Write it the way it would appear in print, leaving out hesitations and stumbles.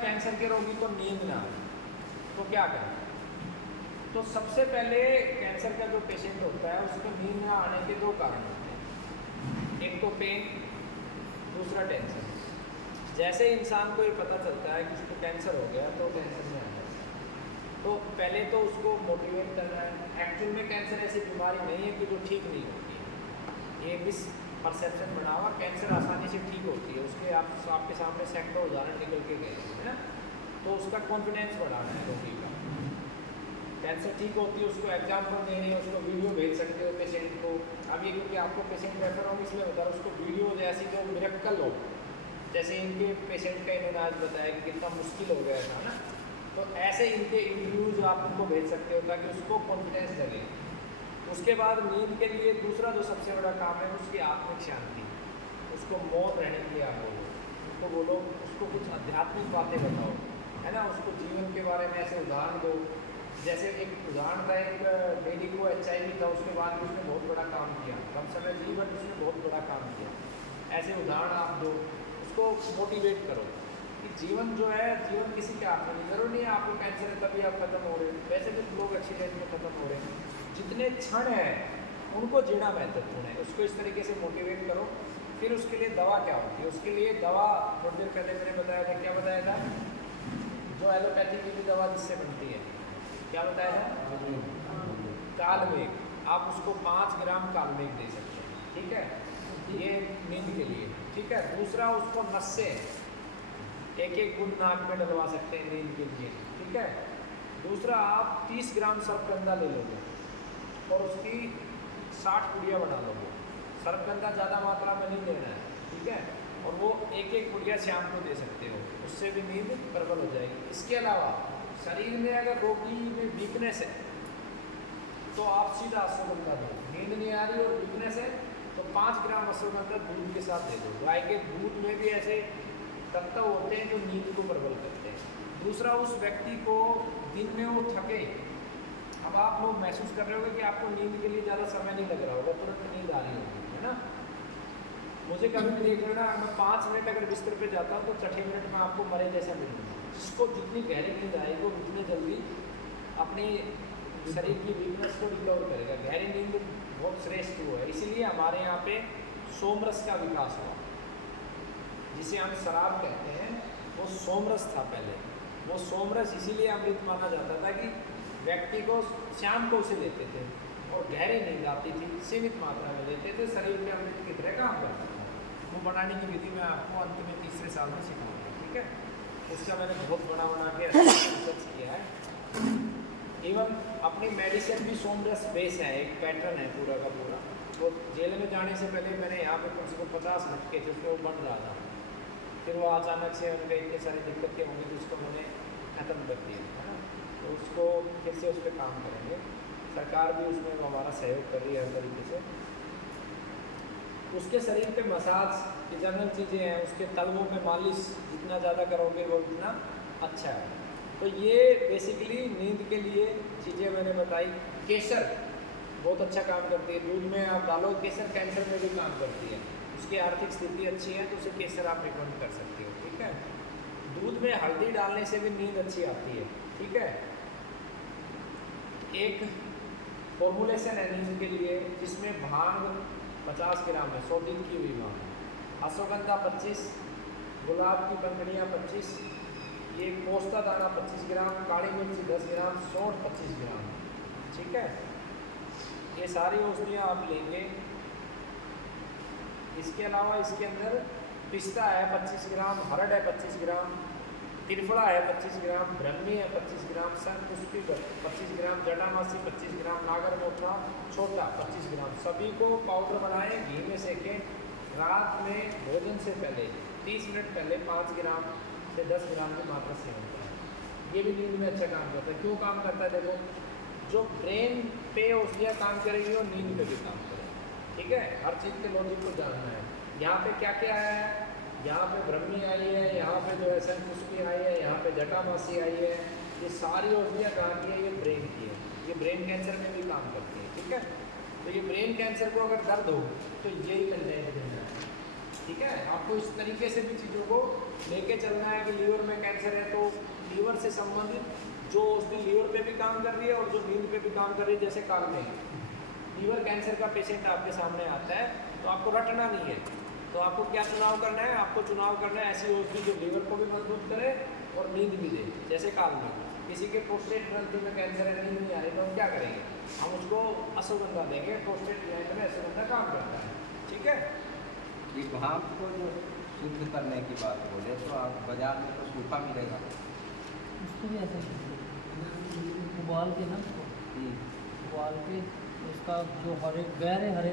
Cancer के रोगी को नींद ना आए तो क्या करें? तो सबसे पहले कैंसर का जो पेशेंट होता है उसको नींद ना आने के दो कारण होते हैं, एक तो पेन, दूसरा टेंशन। जैसे इंसान को ये पता चलता है कि उसको कैंसर हो गया तो टेंशन में आ जाता है, तो पहले तो उसको मोटिवेट करना है। एक्चुअल में कैंसर ऐसी बीमारी नहीं है कि जो ठीक नहीं होती है, ये मिस परसेप्शन बना हुआ। कैंसर आसानी से ठीक होती है, उसके आपके सामने सैकड़ों उदाहरण निकल के गए हैं ना। तो उसका कॉन्फिडेंस बढ़ाना है रोगी का। कैंसर ठीक होती है, उसको एग्जाम्पल देनी है, उसको वीडियो भेज सकते हो पेशेंट को। अभी क्योंकि आपको पेशेंट रेफर होगी इसलिए बता रहा हूँ, उसको वीडियो ऐसी जो मिरेकल हो, जैसे इनके पेशेंट का इन्होंने आज बताया कि कितना मुश्किल हो गया था ना, तो ऐसे इनके इंटरव्यूज आप उनको भेज सकते हो ताकि उसको कॉन्फिडेंस लगे। उसके बाद नींद के लिए दूसरा जो सबसे बड़ा काम है उसकी आत्मिक शांति। उसको मौन रहने के लिए आप बोलो, उसको बोलो, उसको कुछ आध्यात्मिक बातें बताओ, है ना। उसको जीवन के बारे में ऐसे उदाहरण दो। जैसे एक उदाहरण था, एक लेडी को HIV था, उसके बाद भी उसने बहुत बड़ा काम किया, कम समय जी बट उसने बहुत बड़ा काम किया। ऐसे उदाहरण आप दो, उसको मोटिवेट करो कि जीवन जो है, जीवन किसी के हाथ में नहीं। जरूर नहीं है आपको कैंसर है तभी आप खत्म हो रहे हैं, वैसे भी लोग एक्सीडेंट में खत्म हो रहे हैं। जितने क्षण हैं उनको जीना महत्वपूर्ण है, उसको इस तरीके से मोटिवेट करो। फिर उसके लिए दवा क्या होती है? उसके लिए दवा थोड़ी देर पहले मैंने बताया था, क्या बताया था? जो एलोपैथी की भी दवा जिससे बनती है, क्या बताया था? कालमेघ। आप उसको 5 ग्राम कालमेघ दे सकते हैं, ठीक है, ये नींद के लिए, ठीक है। दूसरा, उसको नस्से एक एक गुण नाक में डलवा सकते हैं नींद के लिए, ठीक है। दूसरा, आप 30 ग्राम सर्पगंधा ले लोगे और उसकी 60 पुड़िया बना लोगे। सर्पगंधा ज़्यादा मात्रा में नहीं लेना है, ठीक है, और वो एक एक पुड़िया शाम को दे सकते हो, उससे भी नींद प्रबल हो जाएगी। इसके अलावा शरीर में अगर रोगी में वीकनेस है तो आप सीधा अश्वगंधा दो। नींद नहीं आ रही और वीकनेस है तो 5 ग्राम अश्वगंधा दूध के साथ दे दो। गाय के दूध में भी ऐसे तत्व होते हैं जो नींद को प्रबल करते हैं। दूसरा, उस व्यक्ति को दिन में वो थके, अब आप लोग महसूस कर रहे होगे कि आपको नींद के लिए ज़्यादा समय नहीं लग रहा होगा, तुरंत नींद आ रही होगी, है ना। मुझे कभी भी देख लेना, मैं 5 मिनट अगर बिस्तर पे जाता हूँ तो 6 मिनट में आपको मरे जैसा मिलूंगा। जिसको जितनी गहरी नींद आएगी वो उतनी जल्दी अपनी शरीर की वीकनेस को रिकवर करेगा। गहरी नींद बहुत श्रेष्ठ हुआ है, इसीलिए हमारे यहाँ पे सोमरस का विकास हुआ, जिसे हम शराब कहते हैं, वो सोमरस था पहले। वो सोमरस इसीलिए अमृत माना जाता था कि व्यक्ति को शाम को उसे लेते थे और गहरी नींद आती थी, सीमित मात्रा में लेते थे, शरीर में अमृत की तरह काम करता था। वो बनाने की विधि मैं आपको अंत में 3रे साल में सिखाऊंगा, ठीक है। उसका मैंने बहुत बना के रिसर्च किया है। इवन अपनी मेडिसिन भी सोमरस बेस है, एक पैटर्न है पूरा का पूरा। तो जेल में जाने से पहले मैंने यहाँ पे कम से कम 50 मटके थे, उसमें वो बन रहा था। फिर वो अचानक से उनके इतनी सारी दिक्कतें होंगी तो उसको मैंने ख़त्म कर दिया, है ना। तो उसको फिर से उस पर काम करेंगे, सरकार भी उसमें हमारा सहयोग कर रही है हर तरीके से। उसके शरीर पे मसाज की जनरल चीज़ें हैं, उसके तलवों पे मालिश जितना ज़्यादा करोगे वो उतना अच्छा है। तो ये बेसिकली नींद के लिए चीज़ें मैंने बताई। केसर बहुत अच्छा काम करती है, दूध में आप डालो केसर, कैंसर में भी काम करती है। उसकी आर्थिक स्थिति अच्छी है तो उसे केसर आप रिकमेंड कर सकते हो, ठीक है। दूध में हल्दी डालने से भी नींद अच्छी आती है, ठीक है। एक फॉर्मुलेशन है नींद के लिए जिसमें भांग 50 ग्राम है, शोधित की हुई भांग, अश्वगंधा 25, गुलाब की पंखड़ियाँ 25, ये पोस्ता दाना 25 ग्राम, काली मिर्ची 10 ग्राम, सौंठ 25 ग्राम, ठीक है। ये सारी औषधियाँ आप लेंगे। इसके अलावा इसके अंदर पिस्ता है 25 ग्राम, हरड़ है 25 ग्राम, त्रिफला है 25 ग्राम, ब्रह्मी है 25 ग्राम, शंखपुष्पी 25 ग्राम, जटामासी 25 ग्राम, नागरमोथा छोटा 25 ग्राम। सभी को पाउडर बनाएं, घी में सेकें। रात में भोजन से पहले 30 मिनट पहले 5 ग्राम से 10 ग्राम की मात्रा सेवन करें। ये भी नींद में अच्छा काम करता है। क्यों काम करता है? देखो, जो ब्रेन पे औषधियाँ काम करेंगी वो नींद पे भी काम करेगी, ठीक है। हर चीज़ के लॉजिक को जानना है। यहाँ पे क्या क्या है? यहाँ पे ब्रह्मी आई है, यहाँ पे जो है शंखपुष्पी आई है, यहाँ पे जटामासी आई है। ये सारी औषधियाँ कहाँ की है? ये ब्रेन की है। ये ब्रेन कैंसर में भी काम करती है, ठीक है। तो ये ब्रेन कैंसर को अगर दर्द हो तो यही कंटेंट देना है, ठीक है। आपको इस तरीके से भी चीज़ों को लेके चलना है कि लीवर में कैंसर है से संबंधित जो उसकी लीवर पे भी काम कर रही है और जो नींद पे भी काम कर रही है, जैसे काल में लीवर कैंसर का पेशेंट आपके सामने आता है तो आपको रटना नहीं है, तो आपको क्या चुनाव करना है, आपको चुनाव करना है ऐसी औषधि जो लीवर को भी मजबूत करे और नींद भी दे। जैसे काल में किसी के प्रोस्टेट ग्रंथि में कैंसर है, नींद नहीं आ रही, तो हम क्या करेंगे, हम उसको अश्वगंधा देंगे, प्रोस्टेट ग्लैंड में अश्वगंधा काम करता है, ठीक है। ये भाप को जो शुद्ध करने की बात बोले तो आप बाजार में तो सूखा मिलेगा, उसको भी ऐसा ही उबाल के ना, उबाल के उसका जो हरे गहरे हरे